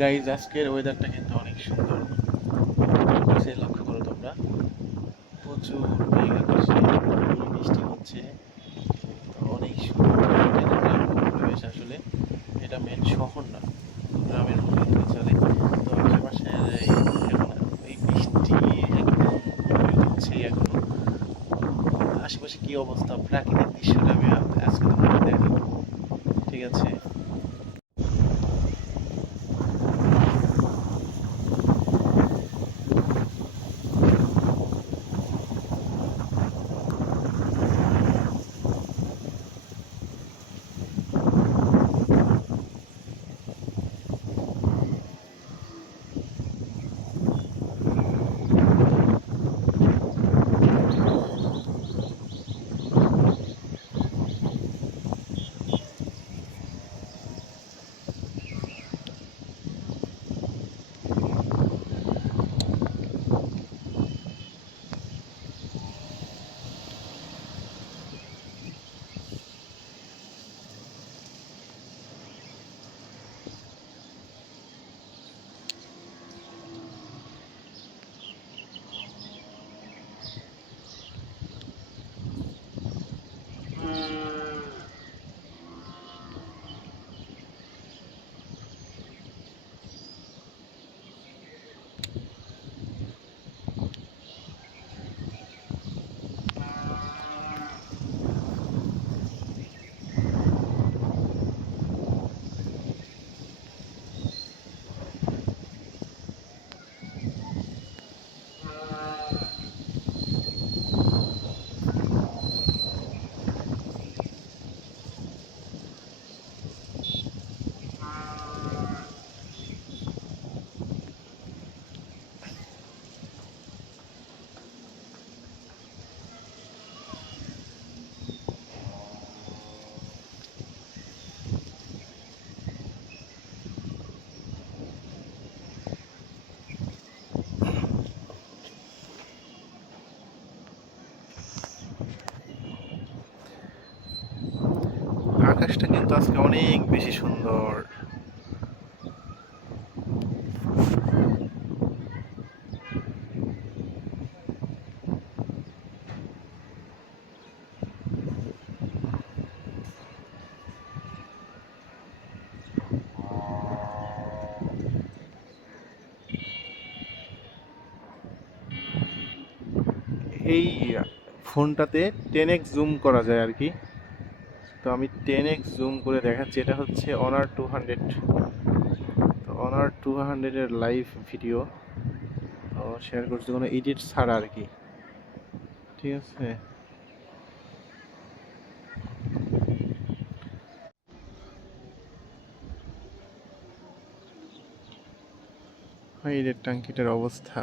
Guys আজকের ওয়েদারটা কিন্তু অনেক সুন্দর। আকাশে লক্ষ্য করো তোমরা, প্রচুর মেঘ আকাশে, বৃষ্টি হচ্ছে। তো অনেক সুন্দর, এটা কিন্তু গ্রাম্য পরিবেশ আসলে। এটা মেন শহর না, গ্রামের মধ্যে চলে। তো আশেপাশের এখন এই বৃষ্টি একদম হচ্ছে এখনো। আশেপাশে কি অবস্থা, প্রাকৃতিক দৃশ্যটা আমি আজকে তোমাদের দেখাবো। ঠিক আছে। আকাশটা কিন্তু আজকে অনেক বেশি সুন্দর। এই ফোনটাতে 10x জুম করা যায় আর কি। তো আমি 10x জুম করে দেখাচ্ছি। এটা হচ্ছে অনার 200। তো অনার 200-এর লাইভ ভিডিও শেয়ার করছি, কোনো এডিট ছাড়া আর কি। ঠিক আছে। এই যে টাঙ্কিটার অবস্থা।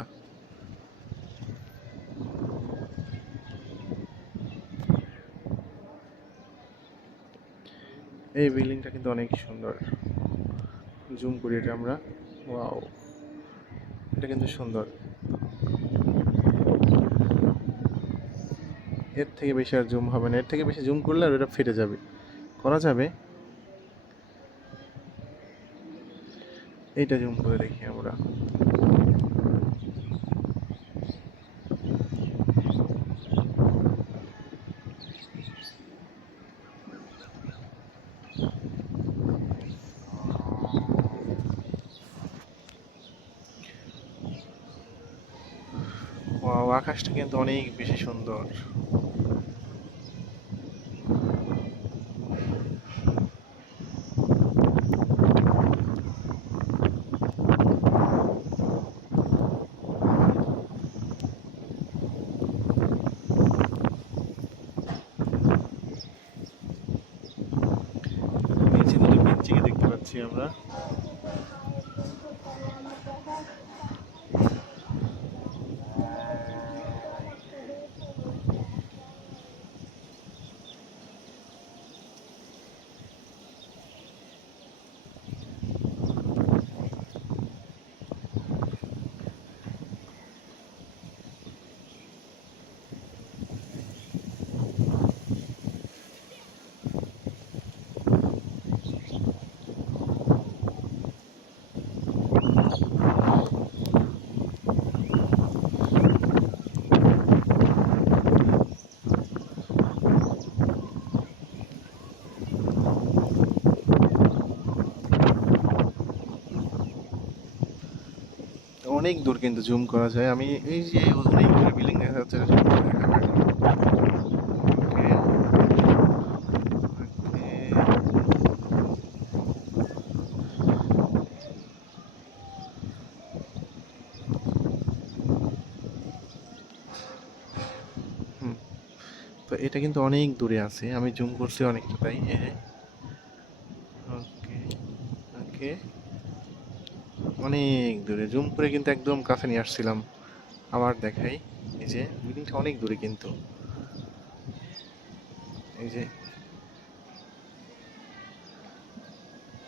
এই বিল্ডিংটা কিন্তু অনেক সুন্দর। জুম করি এটা আমরা। ওয়াও, এটা কিন্তু সুন্দর। এর থেকে বেশি আর জুম হবে না, এর থেকে বেশি জুম করলে আর ওটা ফেটে যাবে। করা যাবে। এইটা জুম করে দেখি আমরা। ওয়াও, আকাশটা কিন্তু অনেক বেশি সুন্দর। নিচে দুটো পিচ্চিকে দেখতে পাচ্ছি আমরা। অনেক দূর কিন্তু জুম করা যায়। আমি এই যে অনেক দূরে বিল্ডিং দেখা যাচ্ছে, এটা জুম করে দেখাবো এখন। ওকে, হুম। তো এটা কিন্তু অনেক দূরে আছে, আমি জুম করছি অনেকটা, তাই ওকে ওকে, অনেক দূরে জুম করে কিন্তু একদম কাছে নিয়ে আসছিলাম। আবার দেখাই, এই যে বিল্ডিংটা অনেক দূরে কিন্তু, এই যে,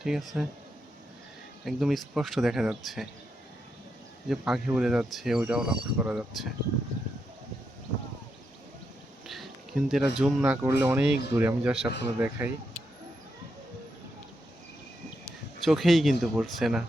ঠিক আছে, একদম স্পষ্ট দেখা যাচ্ছে যে পাখি উড়ে যাচ্ছে, ওইটাও লক্ষ্য করা যাচ্ছে। কিন্তু এটা জুম না করলে অনেক দূরে, আমি জাস্ট আপনাদের দেখাই, চোখেই কিন্তু পড়ছে না।